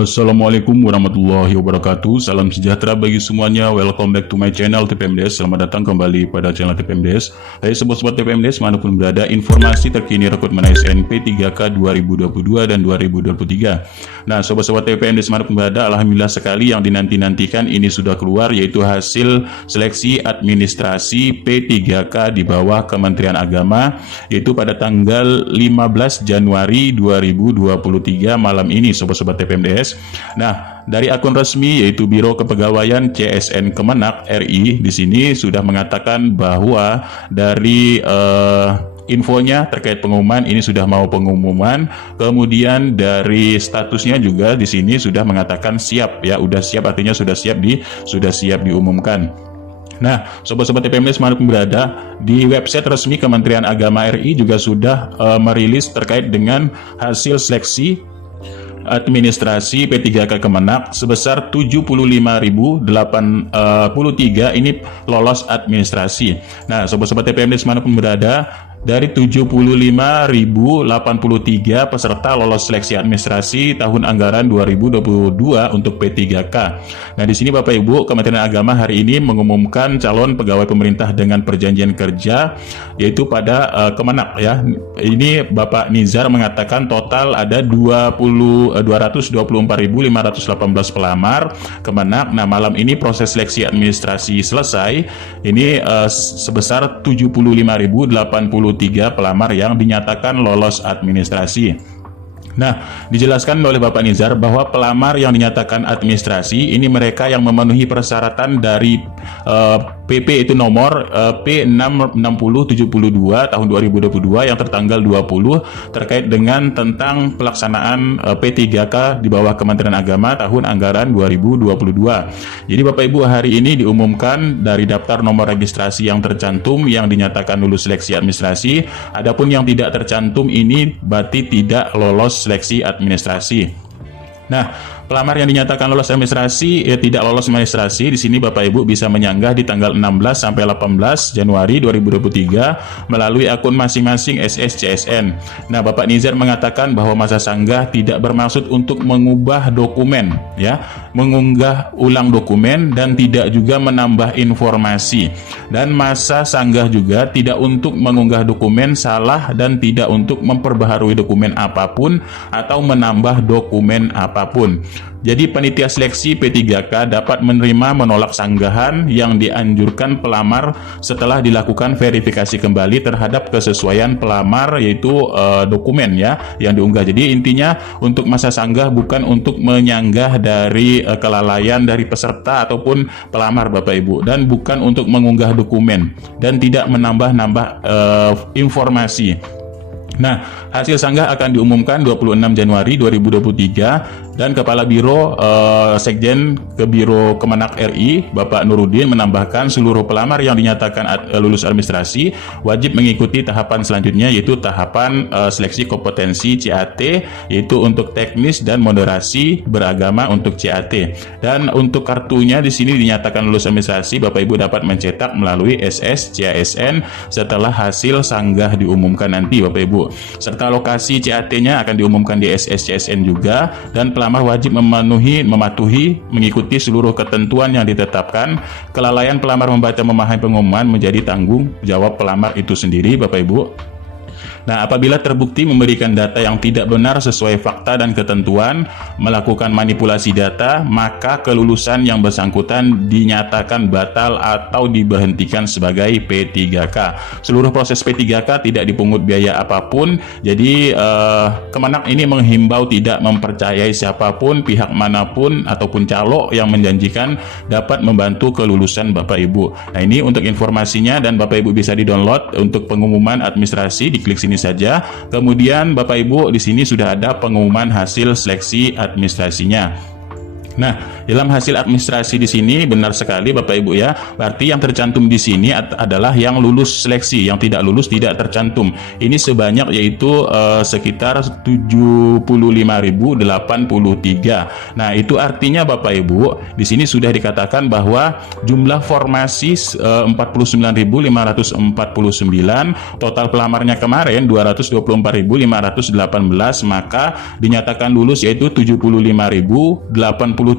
Assalamualaikum warahmatullahi wabarakatuh. Salam sejahtera bagi semuanya. Welcome back to my channel TPMDes. Selamat datang kembali pada channel TPMDes. Hai sobat-sobat TPMDes manapun berada, informasi terkini rekrutmen ASN P3K 2022 dan 2023. Nah, sobat-sobat TPMDes manapun berada, alhamdulillah sekali yang dinanti-nantikan ini sudah keluar, yaitu hasil seleksi administrasi P3K di bawah Kementerian Agama, yaitu pada tanggal 15 Januari 2023 malam ini, sobat-sobat TPMDes. Nah, dari akun resmi yaitu Biro Kepegawaian CSN Kemenak RI di sini sudah mengatakan bahwa dari infonya terkait pengumuman ini sudah mau pengumuman. Kemudian dari statusnya juga di sini sudah mengatakan siap ya, udah siap artinya sudah siap diumumkan. Nah, sobat-sobat TPMDes manapun berada, di website resmi Kementerian Agama RI juga sudah merilis terkait dengan hasil seleksi administrasi P3K Kemenak sebesar 75.083 ini lolos administrasi. Nah, sobat-sobat TPMDes manapun berada, dari 75.083 peserta lolos seleksi administrasi tahun anggaran 2022 untuk P3K. Nah, di sini Bapak Ibu, Kementerian Agama hari ini mengumumkan calon pegawai pemerintah dengan perjanjian kerja yaitu pada Kemenak ya. Ini Bapak Nizar mengatakan total ada 224.518 pelamar Kemenak. Nah, malam ini proses seleksi administrasi selesai. Ini sebesar 75.083 pelamar yang dinyatakan lolos administrasi. Nah, dijelaskan oleh Bapak Nizar bahwa pelamar yang dinyatakan administrasi ini mereka yang memenuhi persyaratan dari PP itu nomor P66072 tahun 2022 yang tertanggal 20 terkait dengan tentang pelaksanaan P3K di bawah Kementerian Agama tahun anggaran 2022. Jadi Bapak Ibu, hari ini diumumkan dari daftar nomor registrasi yang tercantum yang dinyatakan lulus seleksi administrasi. Adapun yang tidak tercantum ini berarti tidak lolos seleksi administrasi. Nah, pelamar yang dinyatakan lolos administrasi tidak lolos administrasi di sini Bapak Ibu bisa menyanggah di tanggal 16 sampai 18 Januari 2023 melalui akun masing-masing SSCSN. Nah, Bapak Nizar mengatakan bahwa masa sanggah tidak bermaksud untuk mengubah dokumen ya, mengunggah ulang dokumen dan tidak juga menambah informasi. Dan masa sanggah juga tidak untuk mengunggah dokumen salah dan tidak untuk memperbaharui dokumen apapun atau menambah dokumen apapun. Jadi panitia seleksi P3K dapat menerima menolak sanggahan yang dianjurkan pelamar setelah dilakukan verifikasi kembali terhadap kesesuaian pelamar yaitu dokumen ya yang diunggah. Jadi intinya untuk masa sanggah bukan untuk menyanggah dari kelalaian dari peserta ataupun pelamar Bapak Ibu, dan bukan untuk mengunggah dokumen dan tidak menambah-nambah informasi. Nah, hasil sanggah akan diumumkan 26 Januari 2023 dan Kepala Biro Sekjen ke Biro Kemenak RI, Bapak Nurudin menambahkan seluruh pelamar yang dinyatakan lulus administrasi wajib mengikuti tahapan selanjutnya yaitu tahapan seleksi kompetensi CAT yaitu untuk teknis dan moderasi beragama untuk CAT. Dan untuk kartunya di sini dinyatakan lulus administrasi, Bapak Ibu dapat mencetak melalui SSCSN setelah hasil sanggah diumumkan nanti Bapak Ibu. Serta lokasi CAT-nya akan diumumkan di SSCSN juga, dan pelamar wajib mematuhi mengikuti seluruh ketentuan yang ditetapkan. Kelalaian pelamar membaca memahami pengumuman menjadi tanggung jawab pelamar itu sendiri Bapak Ibu. Nah, apabila terbukti memberikan data yang tidak benar sesuai fakta dan ketentuan, melakukan manipulasi data, maka kelulusan yang bersangkutan dinyatakan batal atau diberhentikan sebagai P3K. Seluruh proses P3K tidak dipungut biaya apapun. Jadi Kemenak ini menghimbau tidak mempercayai siapapun, pihak manapun ataupun calo yang menjanjikan dapat membantu kelulusan Bapak Ibu. Nah, ini untuk informasinya dan Bapak Ibu bisa di-download untuk pengumuman administrasi, diklik sini saja. Kemudian Bapak Ibu di sini sudah ada pengumuman hasil seleksi administrasinya. Nah, dalam hasil administrasi di sini benar sekali Bapak Ibu ya. Berarti yang tercantum di sini adalah yang lulus seleksi, yang tidak lulus tidak tercantum. Ini sebanyak yaitu sekitar 75.083. Nah, itu artinya Bapak Ibu, di sini sudah dikatakan bahwa jumlah formasi 49.549, total pelamarnya kemarin 224.518, maka dinyatakan lulus yaitu 75.083.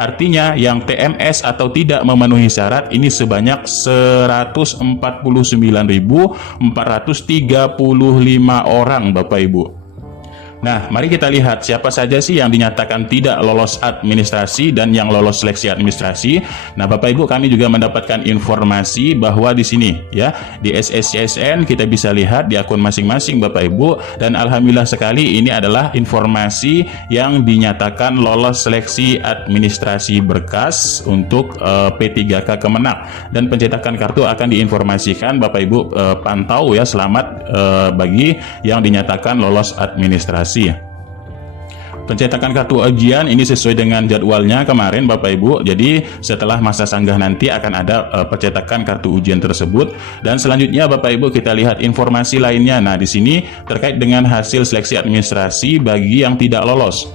Artinya yang TMS atau tidak memenuhi syarat ini sebanyak 149.435 orang Bapak Ibu. Nah, mari kita lihat siapa saja sih yang dinyatakan tidak lolos administrasi dan yang lolos seleksi administrasi. Nah, Bapak Ibu, kami juga mendapatkan informasi bahwa di sini ya, di SSCSN kita bisa lihat di akun masing-masing Bapak Ibu, dan alhamdulillah sekali ini adalah informasi yang dinyatakan lolos seleksi administrasi berkas untuk P3K Kemenak, dan pencetakan kartu akan diinformasikan Bapak Ibu pantau ya. Selamat bagi yang dinyatakan lolos administrasi. Pencetakan kartu ujian ini sesuai dengan jadwalnya kemarin Bapak Ibu. Jadi setelah masa sanggah nanti akan ada pencetakan kartu ujian tersebut. Dan selanjutnya Bapak Ibu kita lihat informasi lainnya. Nah, di sini terkait dengan hasil seleksi administrasi bagi yang tidak lolos.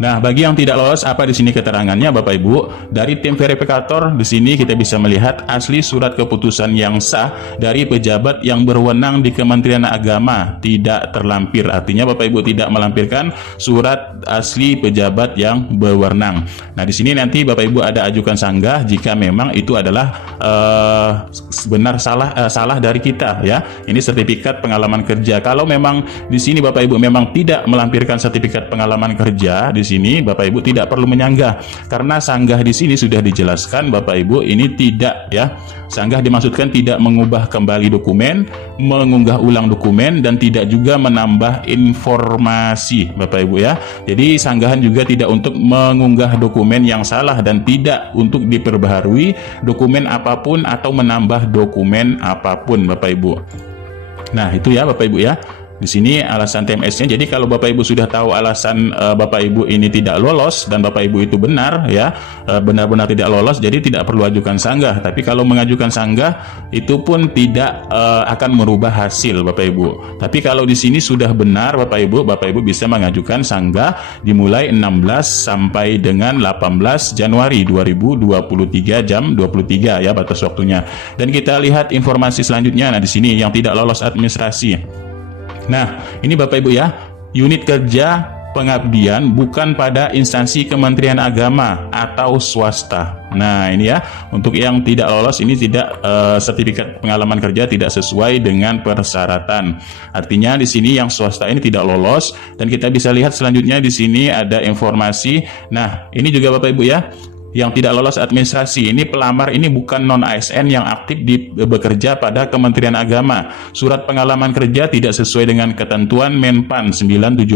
Nah, bagi yang tidak lolos, apa di sini keterangannya Bapak Ibu? Dari tim verifikator di sini kita bisa melihat asli surat keputusan yang sah dari pejabat yang berwenang di Kementerian Agama tidak terlampir. Artinya Bapak Ibu tidak melampirkan surat asli pejabat yang berwenang. Nah, di sini nanti Bapak Ibu ada ajukan sanggah jika memang itu adalah benar salah dari kita ya. Ini sertifikat pengalaman kerja. Kalau memang di sini Bapak Ibu memang tidak melampirkan sertifikat pengalaman kerja, di sini Bapak Ibu tidak perlu menyanggah, karena sanggah di sini sudah dijelaskan Bapak Ibu ini tidak ya. Sanggah dimaksudkan tidak mengubah kembali dokumen, mengunggah ulang dokumen, dan tidak juga menambah informasi Bapak Ibu ya. Jadi sanggahan juga tidak untuk mengunggah dokumen yang salah dan tidak untuk diperbaharui dokumen apapun atau menambah dokumen apapun Bapak Ibu. Nah, itu ya Bapak Ibu ya. Di sini alasan TMS-nya. Jadi kalau Bapak Ibu sudah tahu alasan Bapak Ibu ini tidak lolos dan Bapak Ibu itu benar ya, benar-benar tidak lolos, jadi tidak perlu ajukan sanggah. Tapi kalau mengajukan sanggah itu pun tidak akan merubah hasil Bapak Ibu. Tapi kalau di sini sudah benar Bapak Ibu bisa mengajukan sanggah dimulai 16 sampai dengan 18 Januari 2023 jam 23 ya batas waktunya. Dan kita lihat informasi selanjutnya. Nah, di sini yang tidak lolos administrasi. Nah, ini Bapak Ibu ya, unit kerja pengabdian bukan pada instansi Kementerian Agama atau swasta. Nah, ini ya, untuk yang tidak lolos ini tidak sertifikat pengalaman kerja tidak sesuai dengan persyaratan. Artinya di sini yang swasta ini tidak lolos, dan kita bisa lihat selanjutnya di sini ada informasi. Nah, ini juga Bapak Ibu ya, yang tidak lolos administrasi ini pelamar ini bukan non ASN yang aktif bekerja pada Kementerian Agama. Surat pengalaman kerja tidak sesuai dengan ketentuan Menpan 970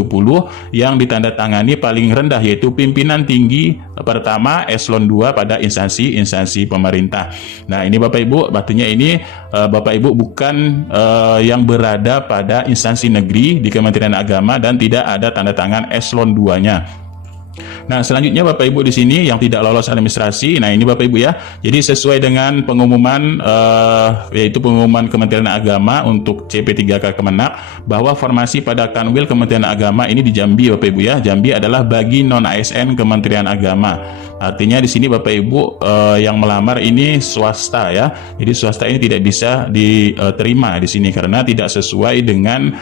yang ditandatangani paling rendah yaitu pimpinan tinggi pertama eselon 2 pada instansi pemerintah. Nah, ini Bapak Ibu, artinya ini Bapak Ibu bukan yang berada pada instansi negeri di Kementerian Agama dan tidak ada tanda tangan eselon 2-nya. Nah, selanjutnya Bapak Ibu di sini yang tidak lolos administrasi. Nah, ini Bapak Ibu ya. Jadi sesuai dengan pengumuman yaitu pengumuman Kementerian Agama untuk CP3K Kemenak bahwa formasi pada Kanwil Kementerian Agama ini di Jambi Bapak Ibu ya. Jambi adalah bagi non ASN Kementerian Agama. Artinya di sini Bapak Ibu yang melamar ini swasta ya. Jadi swasta ini tidak bisa diterima di sini karena tidak sesuai dengan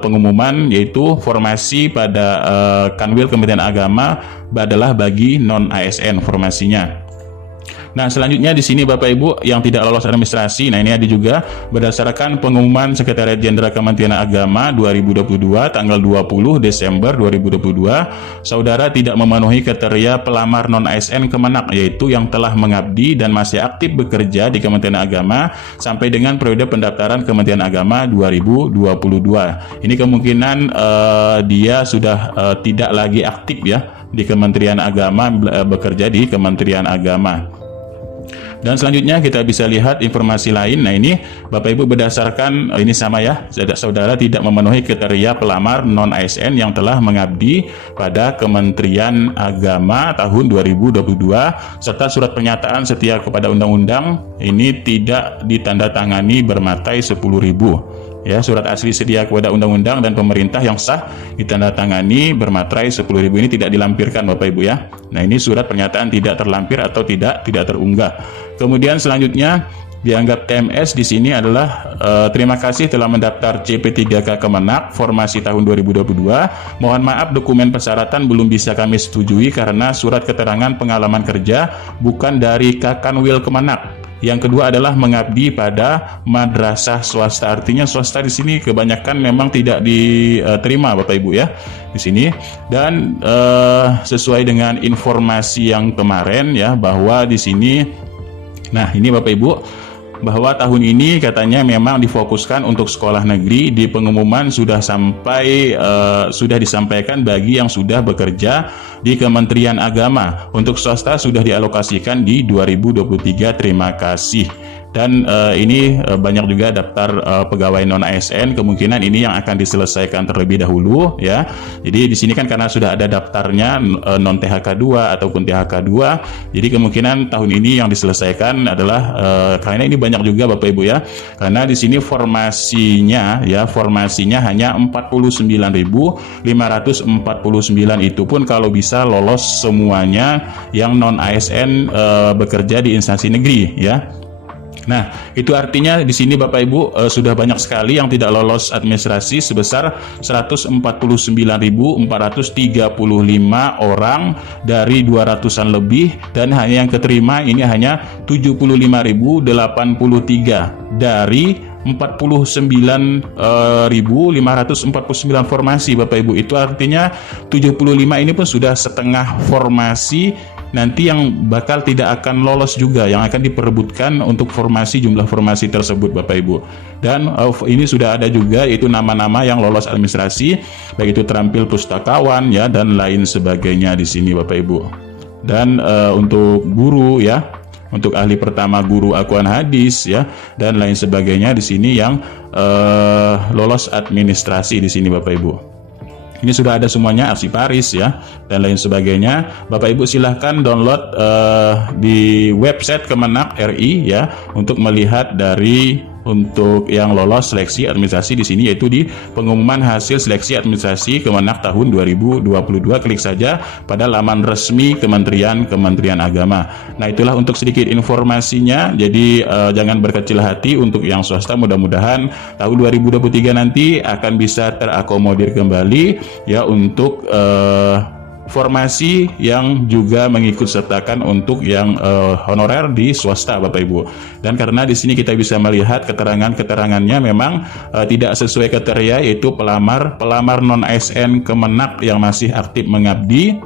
pengumuman yaitu formasi pada Kanwil Kementerian Agama adalah bagi non ASN formasinya. Nah, selanjutnya di sini Bapak Ibu yang tidak lolos administrasi. Nah, ini ada juga berdasarkan pengumuman Sekretariat Jenderal Kementerian Agama 2022 tanggal 20 Desember 2022, saudara tidak memenuhi kriteria pelamar non ASN Kemenak yaitu yang telah mengabdi dan masih aktif bekerja di Kementerian Agama sampai dengan periode pendaftaran Kementerian Agama 2022. Ini kemungkinan dia sudah tidak lagi aktif ya di Kementerian Agama, bekerja di Kementerian Agama. Dan selanjutnya kita bisa lihat informasi lain. Nah, ini Bapak Ibu berdasarkan ini sama ya, saudara tidak memenuhi kriteria pelamar non-ASN yang telah mengabdi pada Kementerian Agama tahun 2022 serta surat pernyataan setia kepada undang-undang ini tidak ditandatangani bermatai 10.000. Ya, surat asli sedia kepada undang-undang dan pemerintah yang sah ditandatangani bermaterai 10.000 ini tidak dilampirkan Bapak Ibu ya. Nah, ini surat pernyataan tidak terlampir atau tidak terunggah. Kemudian selanjutnya dianggap TMS di sini adalah terima kasih telah mendaftar CP3K Kemenak formasi tahun 2022. Mohon maaf dokumen persyaratan belum bisa kami setujui karena surat keterangan pengalaman kerja bukan dari Kakanwil Kemenak. Yang kedua adalah mengabdi pada madrasah swasta. Artinya swasta di sini kebanyakan memang tidak diterima Bapak Ibu ya di sini. Dan sesuai dengan informasi yang kemarin ya bahwa di sini, nah ini Bapak Ibu, bahwa tahun ini katanya memang difokuskan untuk sekolah negeri. Di pengumuman sudah disampaikan bagi yang sudah bekerja di Kementerian Agama. Untuk swasta sudah dialokasikan di 2023. Terima kasih. Dan ini banyak juga daftar pegawai non ASN, kemungkinan ini yang akan diselesaikan terlebih dahulu ya. Jadi di sini kan karena sudah ada daftarnya non THK 2 ataupun THK 2, jadi kemungkinan tahun ini yang diselesaikan adalah karena ini banyak juga Bapak Ibu ya. Karena di sini formasinya hanya 49.549, itu pun kalau bisa lolos semuanya yang non ASN bekerja di instansi negeri ya. Nah, itu artinya di sini Bapak Ibu sudah banyak sekali yang tidak lolos administrasi sebesar 149.435 orang dari 200-an lebih, dan hanya yang keterima ini hanya 75.083 dari 49.549 formasi Bapak Ibu. Itu artinya 75 ini pun sudah setengah formasi nanti yang bakal tidak akan lolos juga, yang akan diperebutkan untuk jumlah formasi tersebut Bapak Ibu. Dan ini sudah ada juga itu nama-nama yang lolos administrasi, baik itu terampil pustakawan ya dan lain sebagainya di sini Bapak Ibu. Dan untuk guru ya, untuk ahli pertama guru Al-Quran hadis ya dan lain sebagainya di sini yang lolos administrasi di sini Bapak Ibu. Ini sudah ada semuanya, arsiparis ya dan lain sebagainya. Bapak Ibu silahkan download di website Kemenak RI ya untuk melihat dari untuk yang lolos seleksi administrasi di sini, yaitu di pengumuman hasil seleksi administrasi Kemenak tahun 2022. Klik saja pada laman resmi Kementerian Agama. Nah, itulah untuk sedikit informasinya. Jadi jangan berkecil hati untuk yang swasta. Mudah-mudahan tahun 2023 nanti akan bisa terakomodir kembali ya untuk formasi yang juga mengikut sertakan untuk yang honorer di swasta Bapak Ibu. Dan karena di sini kita bisa melihat keterangannya memang tidak sesuai kriteria, yaitu pelamar non ASN Kemenak yang masih aktif mengabdi,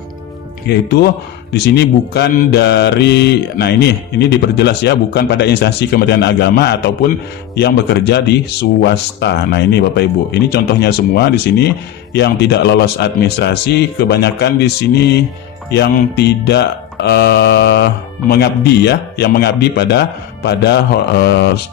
yaitu di sini bukan dari, nah ini diperjelas ya, bukan pada instansi Kementerian Agama ataupun yang bekerja di swasta. Nah, ini Bapak Ibu, ini contohnya semua di sini yang tidak lolos administrasi, kebanyakan di sini yang tidak mengabdi ya, yang mengabdi pada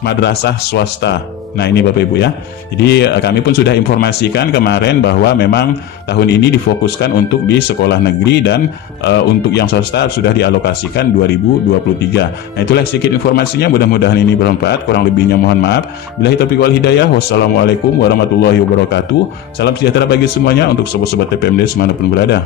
madrasah swasta. Nah, ini Bapak Ibu ya. Jadi kami pun sudah informasikan kemarin bahwa memang tahun ini difokuskan untuk di sekolah negeri dan untuk yang swasta sudah dialokasikan 2023. Nah, itulah sedikit informasinya, mudah-mudahan ini bermanfaat. Kurang lebihnya mohon maaf. Billahi taufiq wal hidayah. Wassalamualaikum warahmatullahi wabarakatuh. Salam sejahtera bagi semuanya untuk sobat-sobat TPMD dimanapun berada.